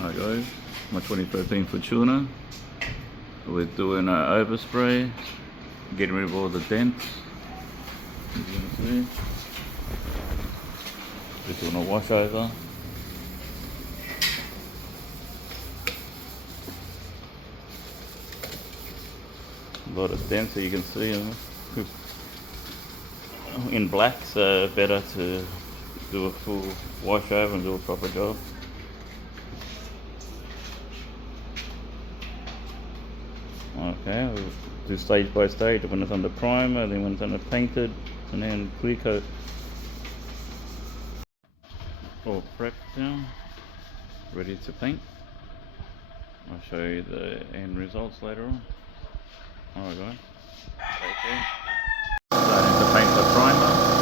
Alright guys, my 2013 Fortuna. We're doing an overspray, getting rid of all the dents. As you can see, we're doing a washover. A lot of dents that you can see in black, so better to do a full washover and do a proper job. Okay, we'll do stage by stage. When it's under primer, then when it's under painted, and then clear coat. All prepped now, ready to paint. I'll show you the end results later on. Alright guys. Okay. Starting to paint the primer.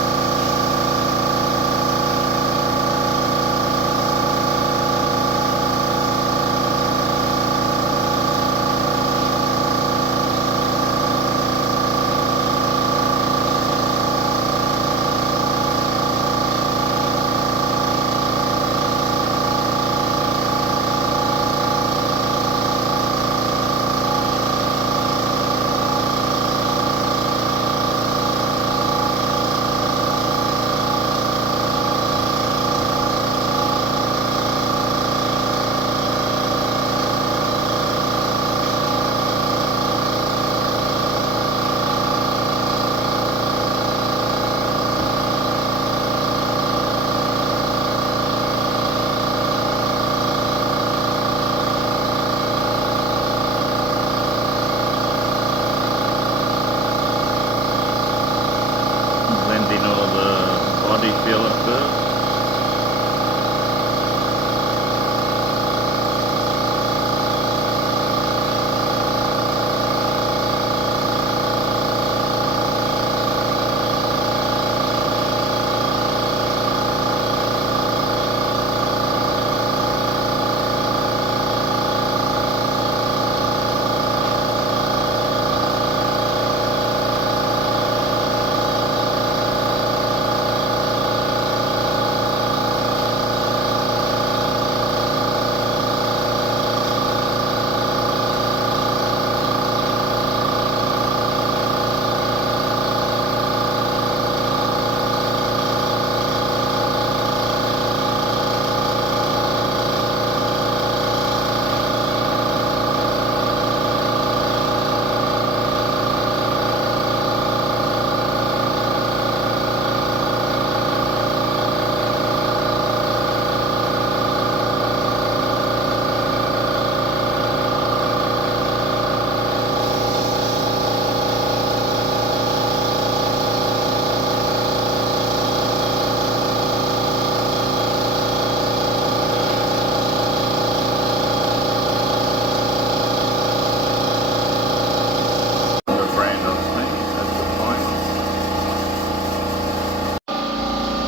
Blending all the body filler first.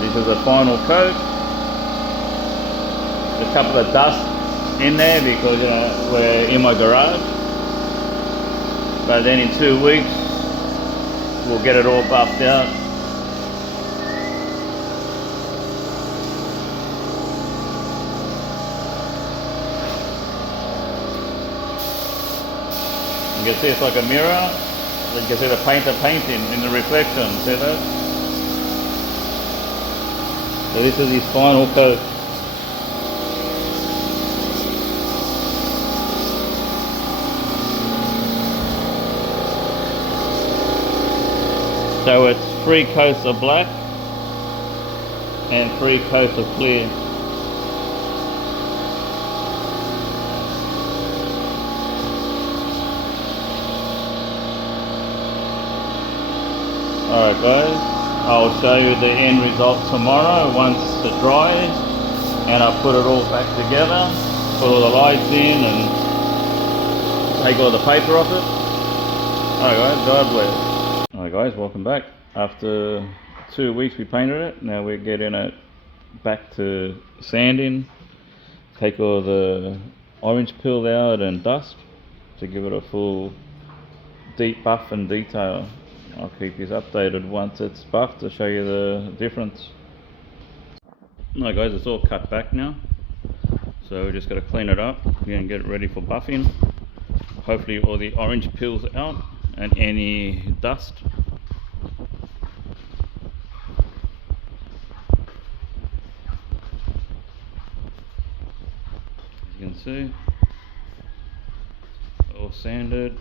This is the final coat. There's a couple of dust in there because we're in my garage. But then in 2 weeks we'll get it all buffed out. You can see it's like a mirror. You can see the painter painting in the reflection. See that? So this is his final coat. So it's 3 coats of black and 3 coats of clear. Alright guys. I'll show you the end result tomorrow once it dries, and I'll put it all back together, put all the lights in and take all the paper off it. Alright guys, God bless. Alright guys, welcome back. After 2 weeks we painted it, now we're getting it back to sanding, take all the orange peel out and dust to give it a full deep buff and detail. I'll keep you updated once it's buffed to show you the difference. Alright guys, it's all cut back now. So we just got to clean it up and get it ready for buffing. Hopefully all the orange peels out and any dust. As you can see, all sanded,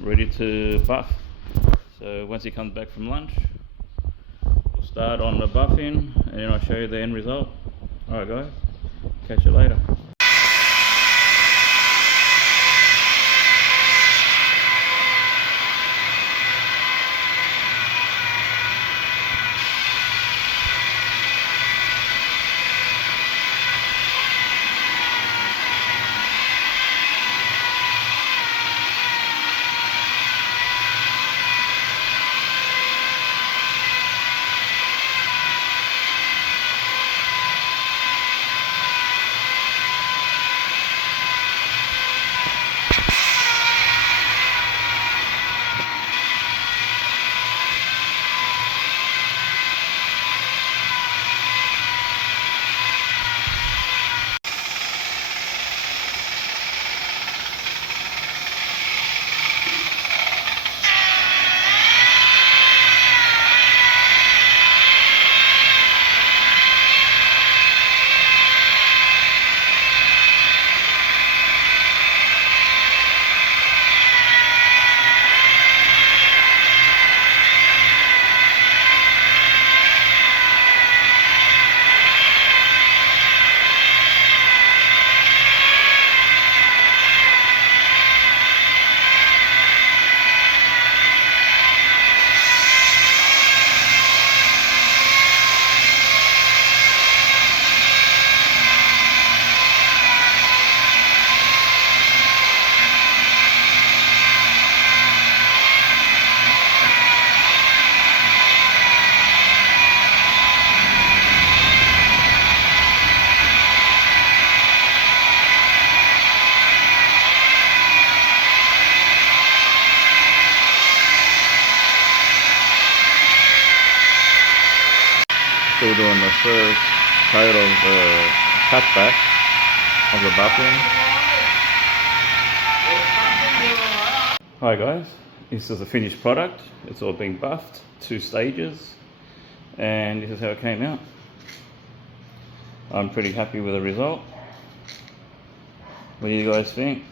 ready to buff. So once he comes back from lunch, we'll start on the buffing and then I'll show you the end result. Alright guys, catch you later. Still doing the first coat of the cutback of the buffing. Hi guys, this is the finished product. It's all been buffed, 2 stages, and this is how it came out. I'm pretty happy with the result. What do you guys think?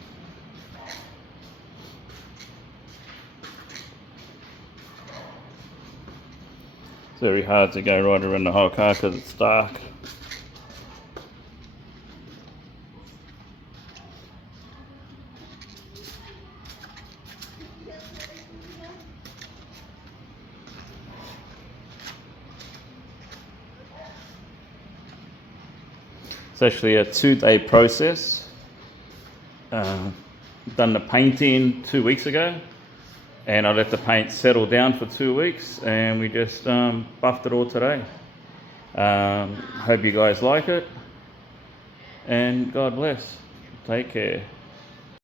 It's very hard to go right around the whole car because it's dark. It's actually a 2-day process. Done the painting 2 weeks ago, and I let the paint settle down for 2 weeks, and we just buffed it all today. Hope you guys like it, and God bless. Take care.